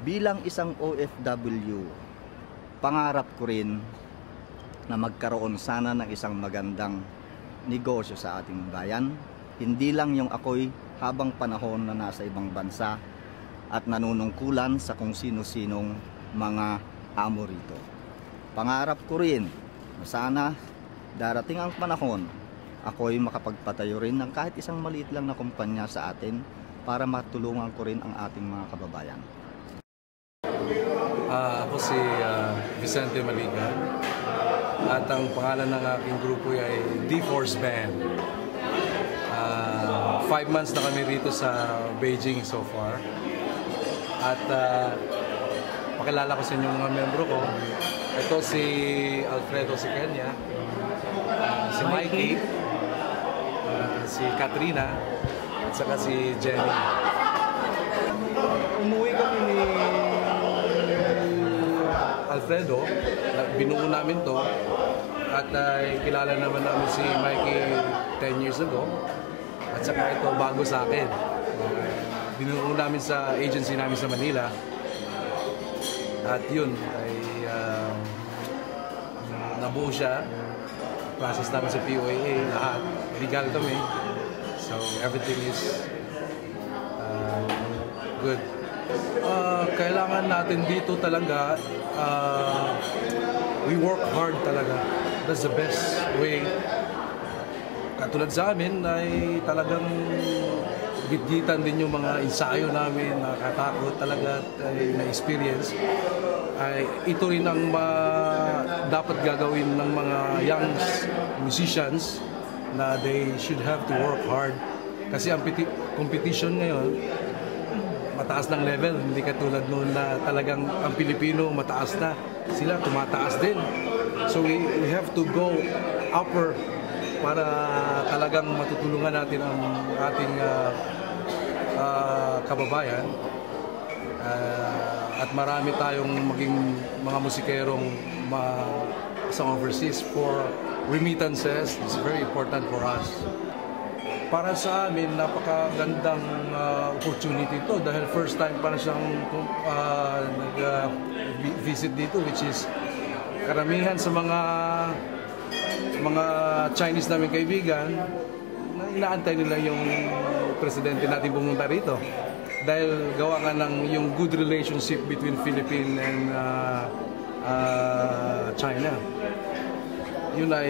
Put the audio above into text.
Bilang isang OFW, pangarap ko rin na magkaroon sana ng isang magandang negosyo sa ating bayan. Hindi lang yung ako'y habang panahon na nasa ibang bansa at nanunungkulan sa kung sino-sinong mga amo rito. Pangarap ko rin na sana darating ang panahon, ako'y makapagpatayo rin ng kahit isang maliit lang na kumpanya sa atin para matulungan ko rin ang ating mga kababayan. Ako si Vicente Maligan at ang pangalan ng aking grupo ay D-Force Band. 5 months na kami rito sa Beijing so far at pakilala ko sa inyo mga membro ko. Ito si Alfredo si Kenya, si Mikey, si Katrina at saka si Jenny. Umuwi kami ni Alfredo, binuo namin to at kilala naman namin si Mikey 10 years ago at saka ito bago sa akin. Binuo namin sa agency namin sa Manila at yun ay nabuo siya, process namin sa POAA, lahat, legal kami, so everything is good. Kailangan natin dito talaga, we work hard talaga. That's the best way. Katulad sa amin ay talagang gitgitan din yung mga ensayo namin, nakatakot talaga na experience. Ay ito rin ang dapat gagawin ng mga young musicians na they should have to work hard. Kasi ang competition ngayon, mataas ng level, hindi katulad noon na talagang ang Pilipino mataas na, sila tumataas din. So we have to go upper para talagang matutulungan natin ang ating kababayan at marami tayong maging mga musikerong sa overseas for remittances. It's very important for us. Para sa amin, napakagandang opportunity ito dahil first time para siyang nag-visit dito, which is karamihan sa mga Chinese namin kaibigan, inaantay nila yung presidente natin pumunta rito dahil gawa nga ng yung good relationship between Philippines and China. Yun ay